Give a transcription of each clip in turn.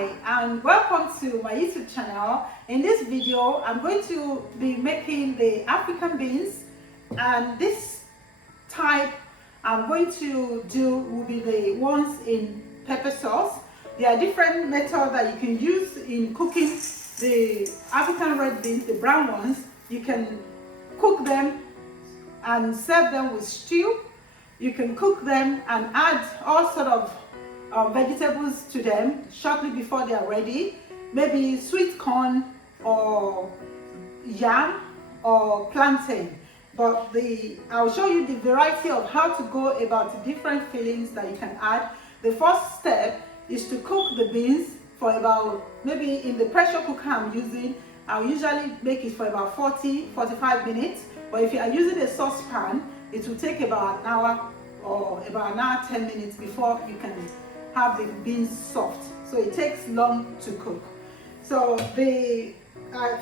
Hi and welcome to my YouTube channel. In this video I'm going to be making the African beans, and this type I'm going to do will be the ones in pepper sauce. There are different methods that you can use in cooking the African red beans, the brown ones. You can cook them and serve them with stew. You can cook them and add all sort of vegetables to them shortly before they are ready, maybe sweet corn or yam or plantain. But I'll show you the variety of how to go about the different fillings that you can add. The first step is to cook the beans for about, maybe in the pressure cooker I'm using, I'll usually make it for about 40-45 minutes. But if you are using a saucepan, it will take about an hour or about an hour 10 minutes before you can have the beans soft. So it takes long to cook. So the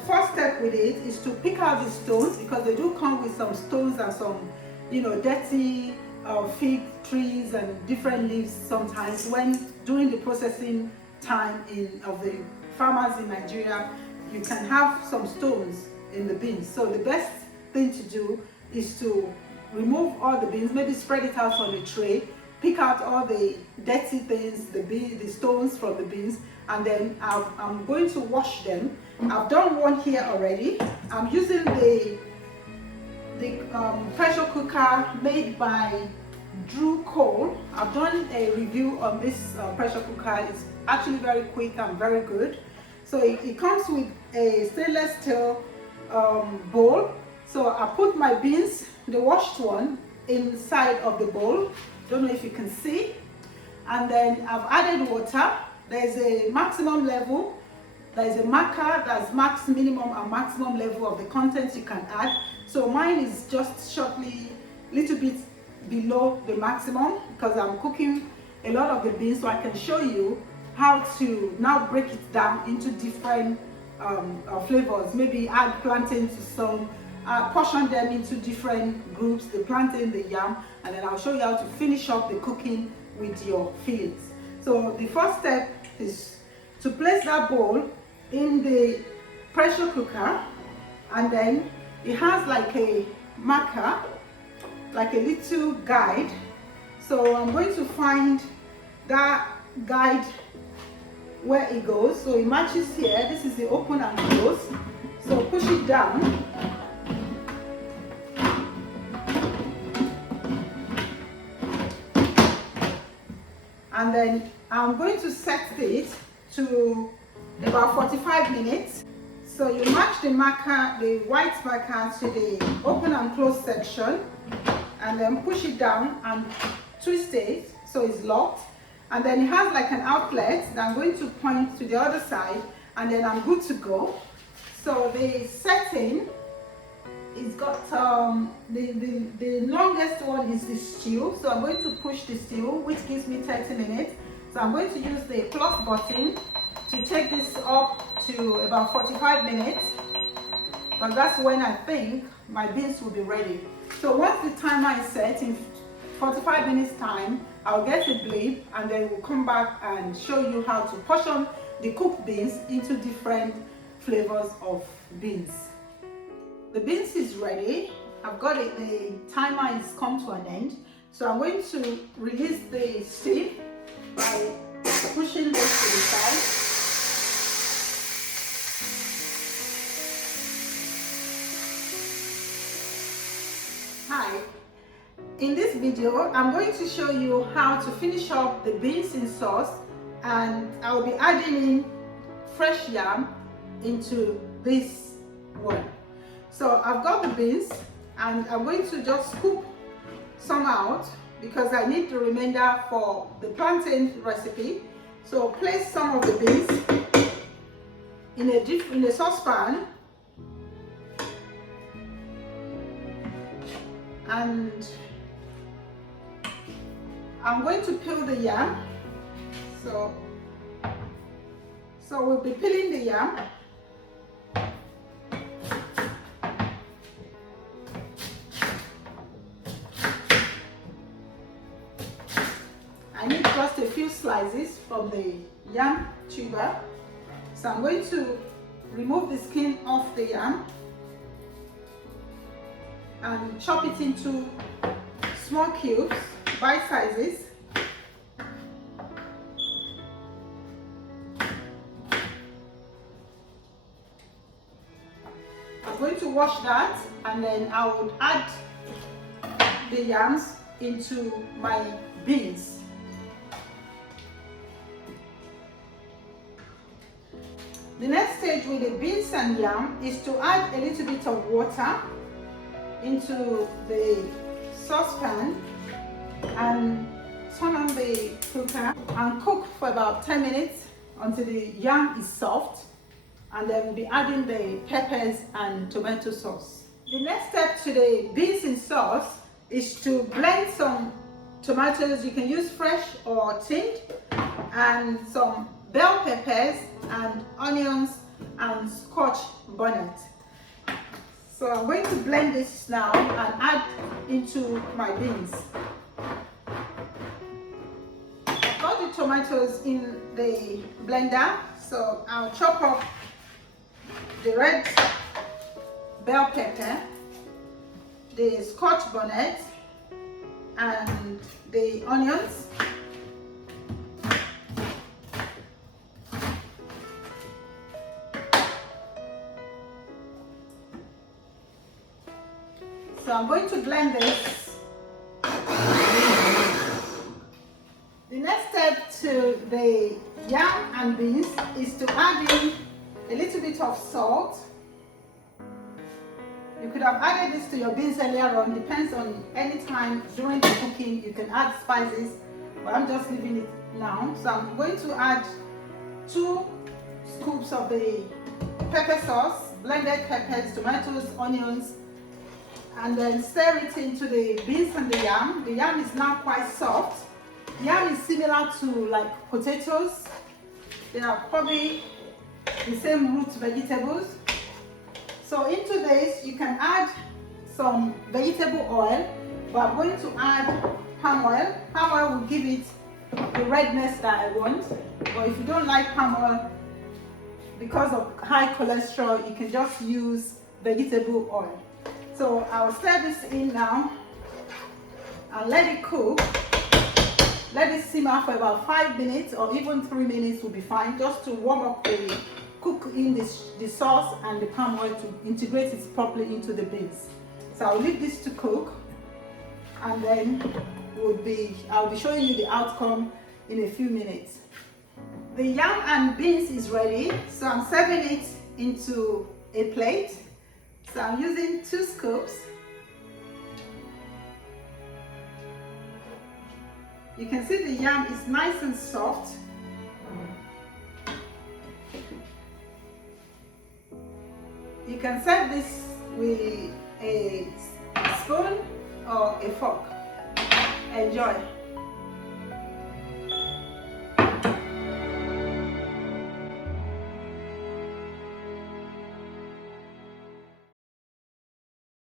first step with it is to pick out the stones, because they do come with some stones and some, dirty fig trees and different leaves sometimes when doing the processing time of the farmers in Nigeria. You can have some stones in the beans. So the best thing to do is to remove all the beans, maybe spread it out on a tray, pick out all the dirty things, the stones from the beans, and then I'm going to wash them. I've done one here already. I'm using the pressure cooker made by Drew Cole. I've done a review on this pressure cooker. It's actually very quick and very good. So it comes with a stainless steel bowl. So I put my beans, the washed one, inside of the bowl. Don't know if you can see. And then I've added water. There's a maximum level. There's a marker that's max minimum and maximum level of the contents you can add. So mine is just shortly, little bit below the maximum, because I'm cooking a lot of the beans, so I can show you how to now break it down into different flavors. Maybe add plantain to some, portion them into different groups, the plantain, the yam, and then I'll show you how to finish up the cooking with your fillings. So the first step is to place that bowl in the pressure cooker, and then it has like a marker, like a little guide. So I'm going to find that guide where it goes. So it matches here. This is the open and close. So push it down. And then I'm going to set it to about 45 minutes. So you match the marker, the white marker, to the open and close section, and then push it down and twist it so it's locked. And then it has like an outlet that I'm going to point to the other side, and then I'm good to go. So the setting, it's got the longest one is the stew. So I'm going to push the stew, which gives me 30 minutes. So I'm going to use the plus button to take this up to about 45 minutes, because that's when I think my beans will be ready. So once the timer is set, in 45 minutes time, I'll get a blip, and then we'll come back and show you how to portion the cooked beans into different flavors of beans. The beans is ready. I've got it, the timer has come to an end. So I'm going to release the steam by pushing this to the side. Hi. In this video, I'm going to show you how to finish up the beans in sauce, and I'll be adding in fresh yam into this one. So I've got the beans, and I'm going to just scoop some out because I need the remainder for the plantain recipe. So place some of the beans in a saucepan, and I'm going to peel the yam. So we'll be peeling the yam. I need just a few slices from the yam tuber. So I'm going to remove the skin off the yam and chop it into small cubes, bite sizes. I'm going to wash that, and then I would add the yams into my beans. The next stage with the beans and yam is to add a little bit of water into the saucepan and turn on the cooker and cook for about 10 minutes until the yam is soft, and then we'll be adding the peppers and tomato sauce. The next step to the beans in sauce is to blend some tomatoes. You can use fresh or tinned, and some bell peppers and onions and scotch bonnet. So I'm going to blend this now and add into my beans. I've got the tomatoes in the blender, so I'll chop up the red bell pepper, the scotch bonnet, and the onions. So I'm going to blend this. The next step to the yam and beans is to add in a little bit of salt. You could have added this to your beans earlier on, depends on any time during the cooking you can add spices, but I'm just leaving it now. So I'm going to add 2 scoops of the pepper sauce, blended peppers, tomatoes, onions, and then stir it into the beans and the yam. The yam is now quite soft. Yam is similar to like potatoes. They are probably the same root vegetables. So into this you can add some vegetable oil, but I'm going to add palm oil. Palm oil will give it the redness that I want, but if you don't like palm oil because of high cholesterol, you can just use vegetable oil. So I'll stir this in now and let it cook. Let it simmer for about 5 minutes or even 3 minutes will be fine, just to warm up cook in the sauce and the palm oil to integrate it properly into the beans. So I'll leave this to cook, and then I'll be showing you the outcome in a few minutes. The yam and beans is ready, so I'm serving it into a plate. So I'm using 2 scoops. You can see the yam is nice and soft. You can serve this with a spoon or a fork. Enjoy.